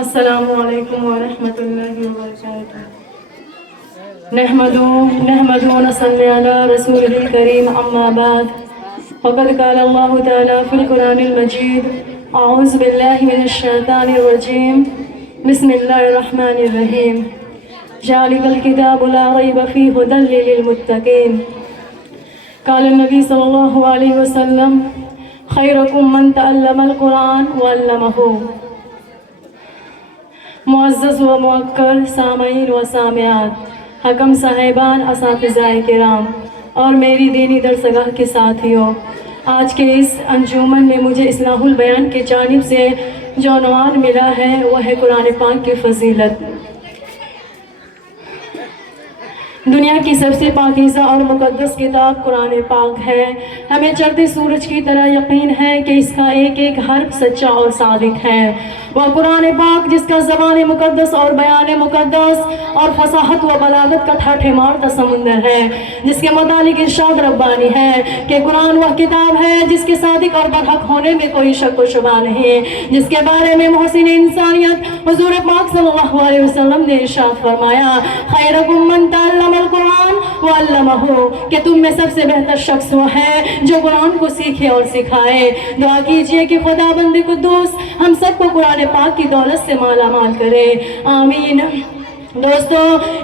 السلام علیکم ورحمۃ اللہ وبرکاتہ۔ نحمد ونصلی علی رسول الکریم اما بعد فقد قال اللہ تعالی فی القرآن المجید اعوذ باللہ من الشیطان الرجیم بسم اللہ الرحمن الرحیم ذالک الکتاب لا ریب فیہ ھدی للمتقین۔ قال النبی صلی اللہ علیہ وسلم خیرکم من تعلم القرآن وعلمہ۔ معزز و موقر سامعین و سامعات، حکم صاحبان، اساتذہ کرام اور میری دینی درسگاہ کے ساتھیوں، آج کے اس انجمن میں مجھے اصلاح البیان کی جانب سے جو عنوان ملا ہے وہ ہے قرآن پاک کی فضیلت۔ دنیا کی سب سے پاکیزہ اور مقدس کتاب قرآن پاک ہے۔ ہمیں چڑھتے سورج کی طرح یقین ہے کہ اس کا ایک ایک حرف سچا اور صادق ہے۔ وہ قرآن پاک جس کا زبان مقدس اور بیان مقدس اور فصاحت و بلاغت کا ٹھاٹھے مارتا سمندر ہے، جس کے متعلق ارشاد ربانی ہے کہ قرآن وہ کتاب ہے جس کے صادق اور برحق ہونے میں کوئی شک و شبہ نہیں، جس کے بارے میں محسن انسانیت حضور پاک صلی اللہ علیہ وسلم نے ارشاد فرمایا خیرکم من تعلم القرآن وعلمہ، کہ تم میں سب سے بہتر شخص وہ ہے جو قرآن کو سیکھے اور سکھائے۔ دعا کیجئے کہ خدا بند قدوس ہم سب کو قرآن پاک کی دولت سے مالا مال کرے، آمین۔ دوستو،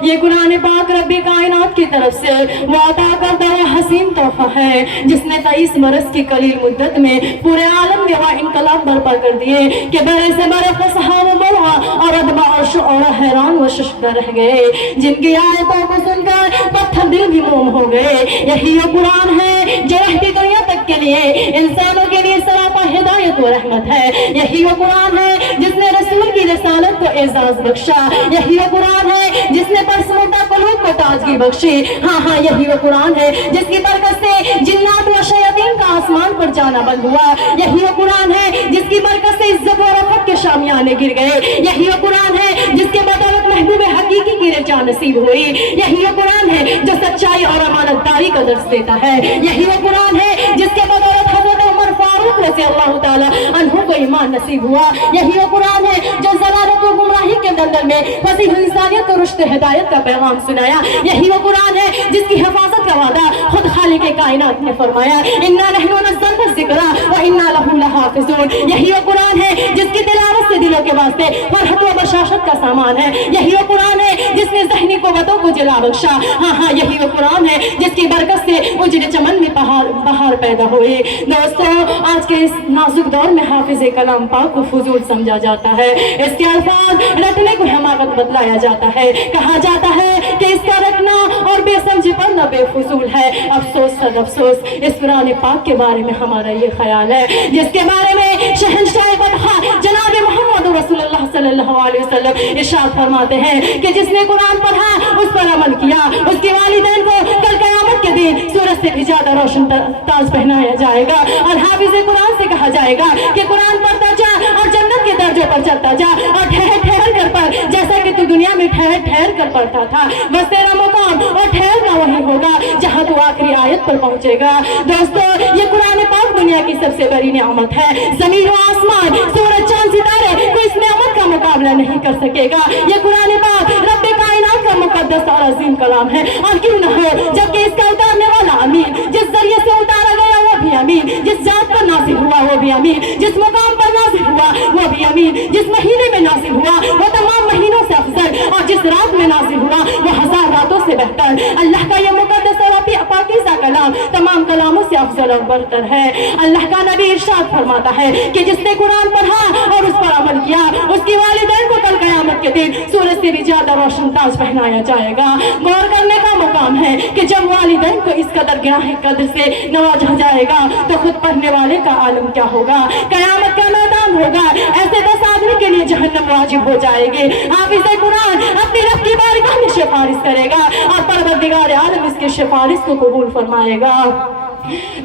یہ قرآن پاک رب کائنات کی طرف سے وہ عطا کردہ حسین تحفہ ہے جس نے 23 برس کی قلیل مدت میں پورے عالم میں وہ انقلاب برپا کر دیے کہ بڑے سے بڑے فصحا و بلغا اور ادبا اور شعرا حیران و ششدر رہ گئے، جن کی آیتوں کو سن کر پتھر دل بھی موم ہو گئے۔ یہی وہ قرآن ہے جو رہتی دنیا تک کے لیے انسانوں کے لیے سراپا ہدایت و رحمت ہے۔ یہی وہ قرآن ہے جس نے رسول کی رسالت کو اعزاز بخشا۔ یہی وہ قرآن ہے جس نے پرسموٹا قلوب کو تازگی بخشی۔ ہاں یہی وہ قرآن ہے جس کی برکت سے جنات و شیاطین کا آسمان پر جانا بند ہوا۔ یہی وہ قرآن ہے جس کی برکت سے عزت و رفعت کے شامیانے گر گئے۔ یہی وہ قرآن ہے جس کے بدولت محبوب حقیقی کی رجا نصیب ہوئی۔ یہی وہ قرآن ہے جو سچائی اور امانت داری کا درس دیتا ہے۔ یہی وہ قرآن ہے جس کے بدولت حضرت عمر فاروق رضی اللہ تعالی عنہ کو ایمان نصیب ہوا۔ یہی وہ قرآن ہے جو ضلالت و گمراہی کے دلدل میں پھنسی ہوئی انسانیت کو رشد ہدایت کا پیغام سنایا۔ یہی وہ قرآن ہے جس کی حفاظت کا وعدہ خود خالق کائنات نے فرمایا انا نحن نزلنا الذکر وانا له لحافظون۔ یہی وہ قرآن ہے جس کی تلاوت سے دلوں کے واسطے فرحت و بشاشت کا سامان ہے۔ یہی وہ قرآن ہے جس نے ذہنی قوتوں کو جلا بخشا۔ ہاں یہی وہ قرآن ہے جس کی برکت سے اجڑے چمن میں بہار پیدا ہوئی۔ دوستو، آج کے اس نازک دور میں حافظ کلام پاک کو فضول سمجھا جاتا ہے، اس کے الفاظ رٹنے کو حماقت بتلایا جاتا ہے، کہا جاتا ہے کہ اس کا رٹنا اور بے سمجھی پڑھنا بے فضول ہے۔ افسوس سر افسوس، اس قرآن پاک کے بارے میں ہمارا یہ خیال ہے جس کے بارے میں شہنشاہ بدخا جناب محمد رسول اللہ صلی اللہ علیہ وسلم ارشاد فرماتے ہیں کہ جس نے قرآن پڑھا اس پر عمل کیا، اس کے والدین کو کل قیامت کے دن سورج سے بھی زیادہ روشن تاج پہنایا جائے گا، اور حافظ قرآن سے کہا جائے گا کہ قرآن پڑھتا جا اور جنت کے درجوں پر چلتا جا، اور ٹھہر ٹھہر کر پڑھ جیسا کہ تو دنیا میں ٹھہر ٹھہر کر پڑھتا تھا، بس تیرا مقام اور ٹھہرنا وہی ہوگا جہاں تو آخری آیت پر پہنچے گا۔ دوستو، یہ قرآن پاک دنیا کی سب سے بڑی نعمت ہے۔ زمین و آسمان، سورج، چاند، ستارے کوئی اس نعمت کا مقابلہ نہیں کر سکے گا۔ یہ قرآن پاک رب کائنات کا مقدس اور عظیم کلام ہے، اور کیوں نہ ہو جبکہ اس کا اتارنے والا امین، جس ذریعے سے اتارا گیا وہ بھی امین، جس ذات پر نازل ہوا وہ بھی امین، جس مقام پر نازل ہوا وہ بھی امین، جس مہینے میں نازل ہوا وہ تمام مہینوں سے افضل، اور جس رات میں نازل ہوا وہ 1000 راتوں سے بہتر۔ اللہ کا یہ مقدس اور پاکیزہ کلام تمام کلاموں سے افضل اور برتر ہے۔ اللہ کا نبی ارشاد فرماتا ہے کہ جس نے قرآن پڑھا اور اس پر عمل کیا، اس کی والدین کو کل قیامت کے دن سورج سے بھی زیادہ روشن تاج پہنایا جائے گا۔ غور کرنے کا مقام ہے کہ جب والدین کو اس قدر گراں قدر سے نوازا جائے گا تو خود پڑھنے والے کا عالم کیا ہوگا۔ قیامت کا میدان ہوگا، ایسے 10 آدمی کے لیے جہنم واجب ہو جائے گی۔ حافظ قرآن اپنی رب کی بارگاہ میں سفارش کرے گا اور پروردگار عالم اس کی سفارش کو قبول فرمائے گا۔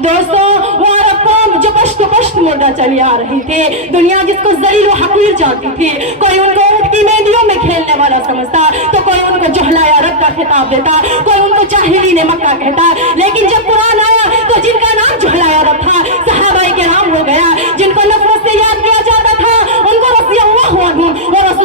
دوستو، وہ عرب قوم جو پشت پشت مردہ چلی آ رہی تھی، دنیا جس کو ذلیل و حقیر جانتی تھی، کوئی ان کو اونٹ کی مہندیوں میں کھیلنے والا سمجھتا تو کوئی ان کو جہلا عرب کا خطاب دیتا، کوئی ان کو جاہلین مکہ کہتا، لیکن جب قرآن آیا تو جن کا نام جہلا عرب تھا صحابہ کرام ہو گیا، جن کو نفرت سے یاد کیا جاتا تھا ان کو رضی اللہ عنہم و رسول